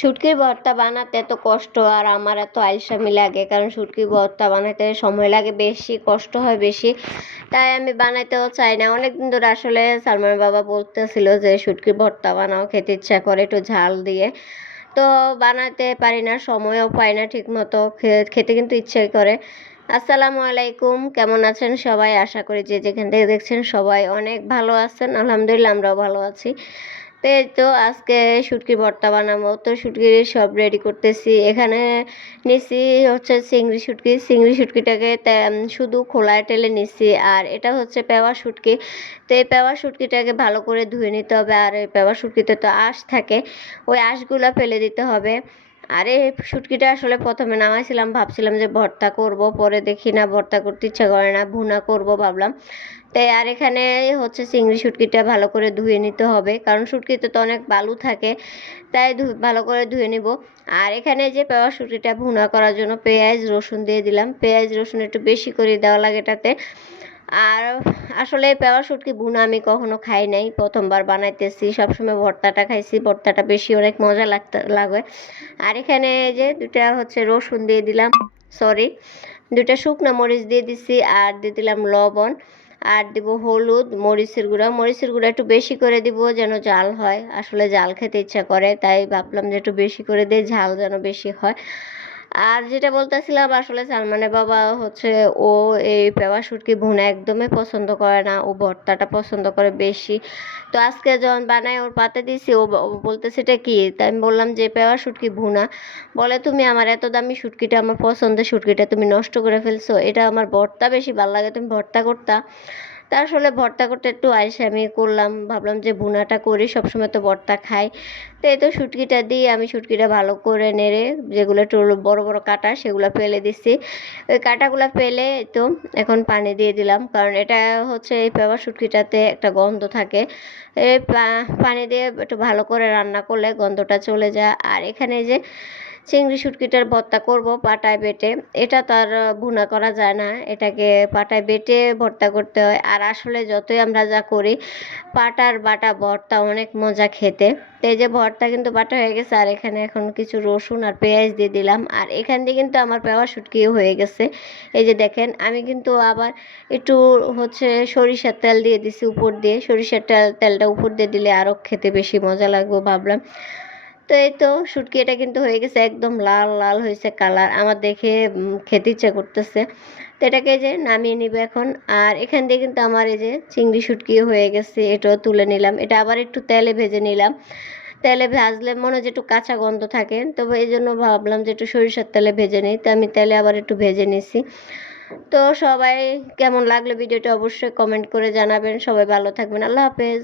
শুটকির ভর্তা বানাতে এত কষ্ট আর আমার এত আলসামি লাগে, কারণ শুটকির ভর্তা বানাতে সময় লাগে বেশি, কষ্ট হয় বেশি, তাই আমি বানাইতেও চাই না। অনেকদিন ধরে আসলে সালমান বাবা বলতেছিল যে শুটকির ভর্তা বানাও, খেতে ইচ্ছা করে একটু ঝাল দিয়ে, তো বানাতে পারি না, সময়ও পাই না ঠিক মতো। খেতে কিন্তু ইচ্ছে করে। আসসালামু আলাইকুম, কেমন আছেন সবাই? আশা করি যে যেখান থেকে দেখছেন সবাই অনেক ভালো আছেন। আলহামদুলিল্লাহ, আমরাও ভালো আছি। তো এই তো আজকে শুটকির ভর্তা বানাবো, তো শুটকির সব রেডি করতেছি। এখানে নিছি হচ্ছে চিংড়ি শুটকিটাকে শুধু খোলায় টেলে নিছি। আর এটা হচ্ছে পেওয়া শুটকি। তো এই পেওয়া শুটকিটাকে ভালো করে ধুয়ে নিতে হবে। আর এই পেওয়া শুটকিতে তো আঁশ থাকে, ওই আঁশগুলো ফেলে দিতে হবে। আর এই শুটকিটা আসলে প্রথমে নামাইছিলাম, ভাবছিলাম যে ভর্তা করব, পরে দেখি না ভর্তা করতে ইচ্ছা করে না, ভুনা করব ভাবলাম। তাই আর এখানে হচ্ছে চিংড়ি শুটকিটা ভালো করে ধুয়ে নিতে হবে, কারণ শুটকিতে তো অনেক বালু থাকে, তাই ভালো করে ধুয়ে নিব। আর এখানে যে পেঁয়াজ শুটকিটা ভুনা করার জন্য পেঁয়াজ রসুন দিয়ে দিলাম। পেঁয়াজ রসুন একটু বেশি করে দেওয়া লাগে এটাতে। আর আসলে পেঁয়াজ শুটকি ভুনা আমি কখনো খাই নাই, প্রথমবার বানাইতেছি। সবসময় ভর্তাটা খাইছি, ভর্তাটা বেশি অনেক মজা লাগে। আর এখানে যে দুটা হচ্ছে রসুন দিয়ে দিলাম, সরি, দুটা শুকনো মরিচ দিয়ে দিছি, আর দিয়ে দিলাম লবণ, আর দিব হলুদ, মরিচের গুঁড়া একটু বেশি করে দিব যেন ঝাল হয়। আসলে ঝাল খেতে ইচ্ছা করে, তাই ভাবলাম যে একটু বেশি করে দিয়ে ঝাল যেন বেশি হয়। আর যেটা বলতেছিলাম, আসলে সালমানের বাবা হচ্ছে, ও এই পেঁয়াজ শুটকি ভুনা একদমই পছন্দ করে না, ও ভর্তাটা পছন্দ করে বেশি। তো আজকে যখন বানাই ওর পাতে দিয়েছি, ও বলতেছে এটা কি, তাই আমি বললাম যে পেঁয়াজ শুটকি ভুনা। বলে তুমি আমার এত দামি শুটকিটা, আমার পছন্দের শুটকিটা তুমি নষ্ট করে ফেলছো, এটা আমার ভর্তা বেশি ভালো লাগে, তুমি ভর্তা করতা। তা আসলে ভর্তা করতে একটু আইসে আমি করলাম, ভাবলাম যে ভুনাটা করি, সবসময় তো ভর্তা খাই। তো এই তো শুটকিটা দিয়ে আমি শুটকিটা ভালো করে নেড়ে, যেগুলো একটু বড় বড় কাটা সেগুলো ফেলে দিছি। ওই কাটাগুলো ফেলে তো এখন পানি দিয়ে দিলাম, কারণ এটা হচ্ছে এই পেঁয়াজ শুটকিটাতে একটা গন্ধ থাকে। এই পানি দিয়ে একটু ভালো করে রান্না করলে গন্ধটা চলে যায়। আর এখানে যে চিংড়ি শুটকিটার ভর্তা করব পাটায় বেটে, এটা তো আর ভুনা করা যায় না, এটাকে পাটায় বেটে ভর্তা করতে হয়। আর আসলে যতই আমরা যা করি, পাটার বাটা ভর্তা অনেক মজা খেতে। তো এই যে ভর্তা কিন্তু বাটা হয়ে গেছে, আর এখানে এখন কিছু রসুন আর পেঁয়াজ দিয়ে দিলাম। আর এখান দিয়ে কিন্তু আমার পেঁয়াজ শুটকিও হয়ে গেছে। এই যে দেখেন, আমি কিন্তু আবার একটু হচ্ছে সরিষার তেল দিয়ে দিছি উপর দিয়ে। সরিষার তেলটা উপর দিয়ে দিলে আরও খেতে বেশি মজা লাগবে ভাবলাম। তো এই তো শুটকি এটা কিন্তু হয়ে গেছে, একদম লাল লাল হয়েছে কালার, আমার দেখে খেতে ইচ্ছা করতেছে। তো এটাকে যে নামিয়ে নিবে এখন। আর এখান দিয়ে কিন্তু আমার এই যে চিংড়ি শুটকি হয়ে গেছে, এটাও তুলে নিলাম। এটা আবার একটু তেলে ভেজে নিলাম। তেলে ভাজলে মনে হয় যে একটু কাঁচা গন্ধ থাকে, তবে এই জন্য ভাবলাম যে একটু সরিষার তেলে ভেজে নিই, তো আমি তেলে আবার একটু ভেজে নিছি। তো সবাই কেমন লাগলো ভিডিওটা অবশ্যই কমেন্ট করে জানাবেন। সবাই ভালো থাকবেন, আল্লাহ হাফেজ।